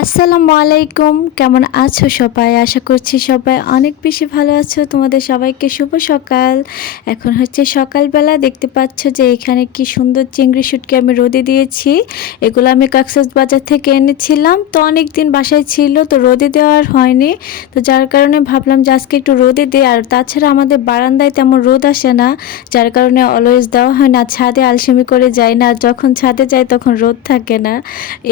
আসসালামু আলাইকুম। কেমন আছো সবাই? আশা করছি সবাই অনেক বেশি ভালো আছো। তোমাদের সবাইকে শুভ সকাল। এখন হচ্ছে সকালবেলা দেখতে পাচ্ছ যে এখানে কি সুন্দর চিংড়ি শুটকি আমি রোদে দিয়েছি। এগুলো আমি কাকসাস বাজার থেকে এনেছিলাম। তো অনেক দিন বাসায় ছিল, তো রোদে দেওয়ার হয়নি। তো যার কারণে ভাবলাম যে আজকে একটু রোদে দিই। আর তাছাড়া আমাদের বারান্দায় তেমন রোদ আসে না, যার কারণে অলওয়েজ দেওয়া হয় না। ছাদে আলসেমি করে যায় না। যখন ছাদে যায় তখন রোদ থাকে না।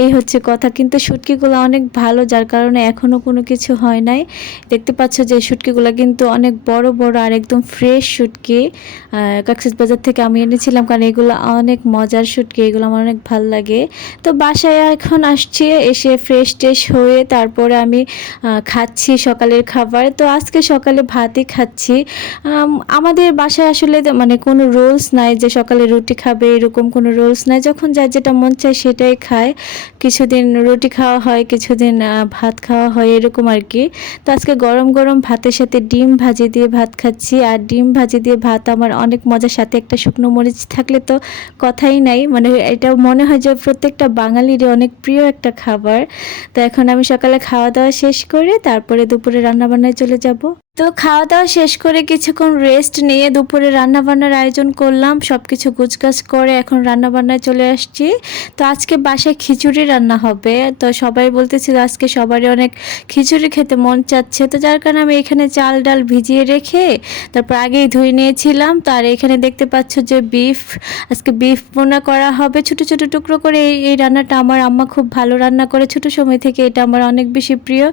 এই হচ্ছে কথা। কিন্তু শুটকিগুলো অনেক ভালো, যার কারণে এখনও কোনো কিছু হয় নাই। দেখতে পাচ্ছ যে শুটকিগুলো কিন্তু অনেক বড় বড় আর একদম ফ্রেশ শুটকি। কাকসিস বাজার থেকে আমি এনেছিলাম কারণ এগুলো অনেক মজার শুটকি, এগুলো আমার অনেক ভালো লাগে। তো বাসায় এখন আসছি, এসে ফ্রেশ টেশ হয়ে তারপরে আমি খাচ্ছি সকালের খাবার। তো আজকে সকালে ভাতই খাচ্ছি। আমাদের বাসায় আসলে মানে কোনো রুলস নাই যে সকালে রুটি খাবে, এরকম কোনো রুলস নাই। যখন যার যেটা মন চায় সেটাই খায়। কিছুদিন রুটি খাওয়া হয় কিছুদিন ভাত খাওয়া হয়, এরকম আর কি তো আজকে গরম গরম ভাতের সাথে ডিম ভাজি দিয়ে ভাত খাচ্ছি। আর ডিম ভাজি দিয়ে ভাত আমার অনেক মজার সাথে একটা শুকনো মরিচ থাকলে তো কথাই নাই। মানে এটা মনে হয় যে প্রত্যেকটা বাঙালিরই অনেক প্রিয় একটা খাবার। তো এখন আমি সকালে খাওয়া দাওয়া শেষ করে তারপরে দুপুরে রান্নাবান্নায় চলে যাব। তো খাওয়া দাওয়া শেষ করে কিছুক্ষণ রেস্ট নিয়ে দুপুরে রান্না বান্নার আয়োজন করলাম সব কিছু গুছগাছ করে এখন রান্না বান্নায় চলে আসছি। তো আজকে বাসায় খিচুড়ি রান্না হবে। তো সবাই বলতেছিল আজকে সবারই অনেক খিচুড়ি খেতে মন চাচ্ছে। তো যার কারণে আমি এখানে চাল ডাল ভিজিয়ে রেখে তারপর আগেই ধুয়ে নিয়েছিলাম। তো আর এখানে দেখতে পাচ্ছ যে বিফ আজকে বিফ বোনা করা হবে। ছোট ছোট টুকরো করে এই এই রান্নাটা আমার আম্মা খুব ভালো রান্না করে। ছোট সময় থেকে এটা আমার অনেক বেশি প্রিয়।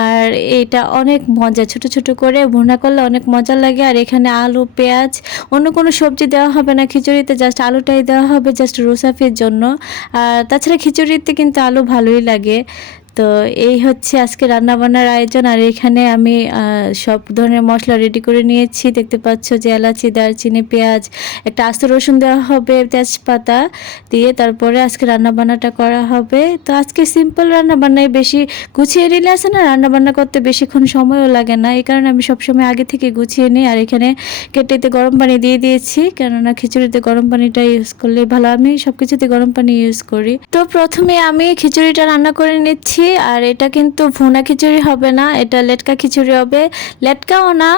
আর এটা অনেক মজা ছোট ছোট করে ভুনা করলে অনেক মজা লাগে। আর এখানে আলু, পেঁয়াজ, অন্য কোনো সবজি দেওয়া হবে না। খিচুড়িতে জাস্ট আলুটাই দেওয়া হবে জাস্ট রোসাফির জন্য। আর তাছাড়া খিচুড়িতে কিন্তু আলু ভালোই লাগে। তো এই হচ্ছে আজকে রান্না বান্নার আয়োজন। আর এখানে আমি সব ধরনের মশলা রেডি করে নিয়েছি। দেখতে পাচ্ছ যে এলাচি, দারচিনি, পেঁয়াজ, একটা আস্ত রসুন দেওয়া হবে, তেজপাতা দিয়ে তারপরে আজকে রান্না বান্নাটা করা হবে। তো আজকে সিম্পল রান্না বান্নায় বেশি গুছিয়ে নিলে আসে না রান্না বান্না করতে বেশিক্ষণ সময়ও লাগে না। এই কারণে আমি সবসময় আগে থেকে গুছিয়ে নিই। আর এখানে কেটেতে গরম পানি দিয়ে দিয়েছি, কেননা খিচুড়িতে গরম পানিটা ইউজ করলে ভালো। আমি সব কিছুতে গরম পানি ইউজ করি। তো প্রথমে আমি খিচুড়িটা রান্না করে নিচ্ছি। আর এটা কিন্তু ভুনা খিচুড়ি হবে না এটা লেটকা খিচুড়ি হবে। লেটকাও না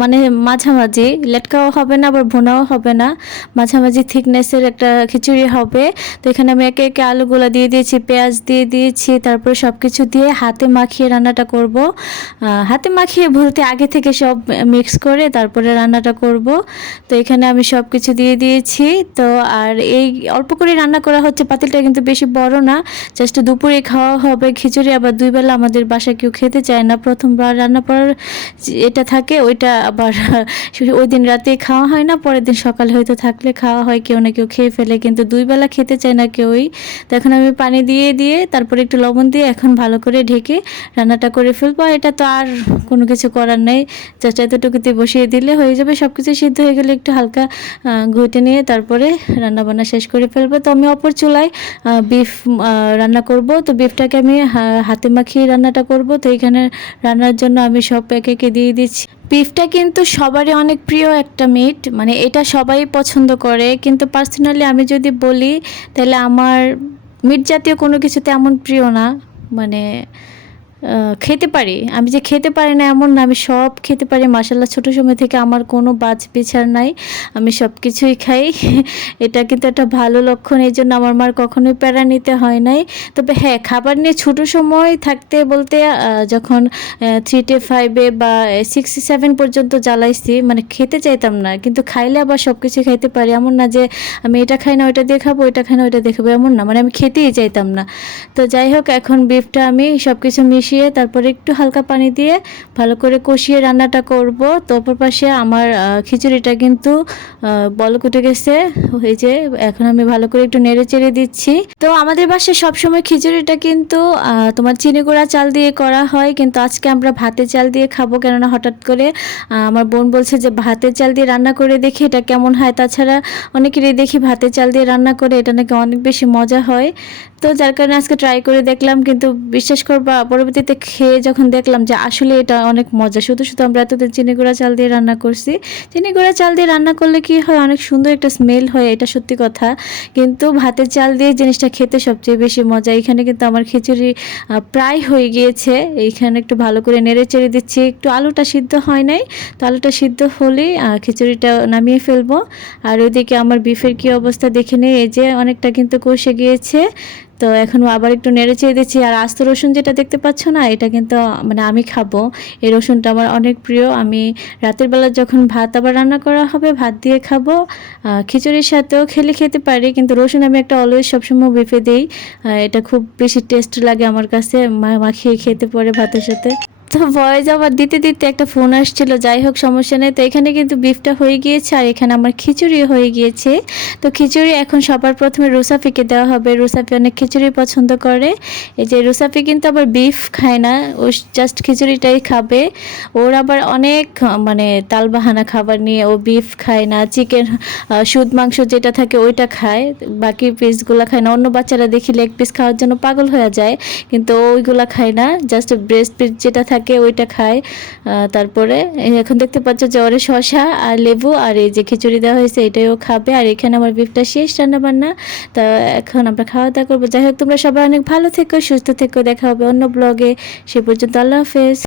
মানে মাঝামাঝি, লেটকাও হবে না, আবার ভুনাও হবে না। মাঝামাঝি থিকনেসের একটা খিচুড়ি হবে। তো এখানে আমি একে একে আলুগুলো দিয়ে দিয়েছি, পেঁয়াজ দিয়ে দিয়েছি, তারপরে সব কিছু দিয়ে হাতে মাখিয়ে রান্নাটা করব। হাতে মাখিয়ে বলতে আগে থেকে সব মিক্স করে তারপরে রান্নাটা করব। তো এখানে আমি সব কিছু দিয়ে দিয়েছি। তো আর এই অল্প করে রান্না করা হচ্ছে, পাতিলটা কিন্তু বেশি বড় না। জাস্ট দুপুরে খাওয়া হবে খিচুড়ি, আবার দুই বেলা আমাদের বাসায় কেউ খেতে চায় না। প্রথমবার রান্না করার এটা থাকে, ওইটা আবার ওই দিন রাতে খাওয়া হয় না, পরের দিন সকালে হয়তো থাকলে খাওয়া হয়, কেউ না কেউ খেয়ে ফেলে। কিন্তু দুই বেলা খেতে চায় না কেউই। তো এখন আমি পানি দিয়ে দিয়ে তারপরে একটু লবণ দিয়ে এখন ভালো করে ঢেকে রান্নাটা করে ফেলব। এটা তো আর কোনো কিছু করার নেই। জাস্ট এতটুকুতে বসিয়ে দিলে হয়ে যাবে। সব কিছু সিদ্ধ হয়ে গেলে একটু হালকা ঘুটে নিয়ে তারপরে রান্না বান্না শেষ করে ফেলব। তো আমি অপর চুলায় বিফ রান্না করব। তো বিফটাকে আমি হাতে মাখিয়ে রান্নাটা করব। তো এখানে রান্নার জন্য আমি সব একে দিয়ে দিচ্ছি। বিফটা কিন্তু সবারই অনেক প্রিয় একটা মিট মানে এটা সবাই পছন্দ করে। কিন্তু পার্সোনালি আমি যদি বলি, তাহলে আমার মিট জাতীয় কোনো কিছু তেমন প্রিয় না। মানে খেতে পারি। আমি যে খেতে পারি না এমন না, আমি সব খেতে পারি। মাসাল্লাহ ছোটো সময় থেকে আমার কোনো বাজ বিচার নাই। আমি সব কিছুই খাই। এটা কিন্তু একটা ভালো লক্ষণ। এই জন্য আমার মার কখনোই প্যারা নিতে হয় নাই। তবে হ্যাঁ খাবার নিয়ে ছোটো সময় থাকতে বলতে যখন থ্রিতে ফাইভে বা সিক্স সেভেন পর্যন্ত জ্বালাইছি মানে খেতে চাইতাম না। কিন্তু খাইলে আবার সব কিছু খাইতে পারি। এমন না যে, আমি এটা খাই না, ওইটা দিয়ে খাব, ওইটা খাই না, ওইটা দিয়ে খাব, এমন না। মানে আমি খেতেই চাইতাম না। তো যাই হোক, এখন বিফটা আমি সব কিছু মিশিয়ে তারপরে একটু হালকা পানি দিয়ে ভালো করে কষিয়ে রান্নাটা করব। তো অপর পাশে আমার খিচুড়িটা কিন্তু বলক উঠে গেছে। যে এখন আমি ভালো করে একটু নেড়ে চেড়ে দিচ্ছি। তো আমাদের বাসায় সবসময় খিচুড়িটা কিন্তু তোমার চিনি গুঁড়া চাল দিয়ে করা হয়। কিন্তু আজকে আমরা ভাতের চাল দিয়ে খাব। কেননা হঠাৎ করে আমার বোন বলছে যে ভাতের চাল দিয়ে রান্না করে দেখি এটা কেমন হয়। তাছাড়া অনেকেরই দেখি ভাতের চাল দিয়ে রান্না করে, এটা নাকি অনেক বেশি মজা হয়। তো যার কারণে আজকে ট্রাই করে দেখলাম। কিন্তু বিশ্বাস করবা, পরবর্তীতে খেতে খেয়ে যখন দেখলাম যে আসলে এটা অনেক মজা, শুধু শুধু আমরা এতদিন চিনি গুঁড়া চাল দিয়ে রান্না করছি, চিনি গুঁড়া চাল দিয়ে রান্না করলে কি হয়, অনেক সুন্দর একটা স্মেল হয়, এটা সত্যি কথা। কিন্তু ভাতের চাল দিয়ে জিনিসটা খেতে সবচেয়ে বেশি মজা, এখানে কিন্তু আমার খিচুড়ি প্রায় হয়ে গিয়েছে। এইখানে একটু ভালো করে নেড়ে চেড়ে দিচ্ছি, একটু আলুটা সিদ্ধ হয় নাই, তো আলুটা সিদ্ধ হলেই খিচুড়িটা নামিয়ে ফেলব। আর ওইদিকে আমার বিফের কি অবস্থা দেখে নিই এই যে অনেকটা কিন্তু কষে গিয়েছে। তো এখন আবার একটু নেড়ে চেয়ে দিচ্ছি। আর আস্ত রসুন যেটা দেখতে পাচ্ছ না, এটা কিন্তু মানে আমি খাব। এই রসুনটা আমার অনেক প্রিয়। আমি রাতের বেলা যখন ভাত আবার রান্না করা হবে, ভাত দিয়ে খাব। খিচুড়ির সাথেও খেলে খেতে পারি, কিন্তু রসুন আমি একটা অলওয়েজ সবসময় বেফে দিই। এটা খুব বেশি টেস্ট লাগে আমার কাছে, মা- মাখিয়ে খেতে পরে ভাতের সাথে। তো ভয়েস আবার দিতে দিতে একটা ফোন আসছিল, যাই হোক সমস্যা নেই। তো এখানে কিন্তু বিফটা হয়ে গিয়েছে আর এখানে আমার খিচুড়ি হয়ে গিয়েছে। তো খিচুড়ি এখন সবার প্রথমে রুসাফিকে দেওয়া হবে। রুসাফি অনেক খিচুড়ি পছন্দ করে। এই যে রুসাফি কিন্তু আবার বিফ খায় না, ও জাস্ট খিচুড়িটাই খাবে। ওর আবার অনেক মানে তালবাহানা খাবার নিয়ে ও বিফ খায় না চিকেন সুদ মাংস যেটা থাকে ওইটা খায়। বাকি পিসগুলো খায় না। অন্য বাচ্চারা দেখি লেগ পিস খাওয়ার জন্য পাগল হয়ে যায়, কিন্তু ওইগুলা খায় না। জাস্ট ব্রেস্ট পিস যেটা থাকে ওইটা খায়। তারপরে এখন দেখতে পাচ্ছ যে ওরে শশা আর লেবু আর এই যে খিচুড়ি দেওয়া হয়েছে এটাইও খাবে। আর এখানে আমার বিফটা শেষ রান্না বান্না তা এখন আমরা খাওয়া দাওয়া করব। যাই হোক, তোমরা সবাই অনেক ভালো থেকো, সুস্থ থেকো। দেখা হবে অন্য ব্লগে সে পর্যন্ত আল্লাহ হাফেজ।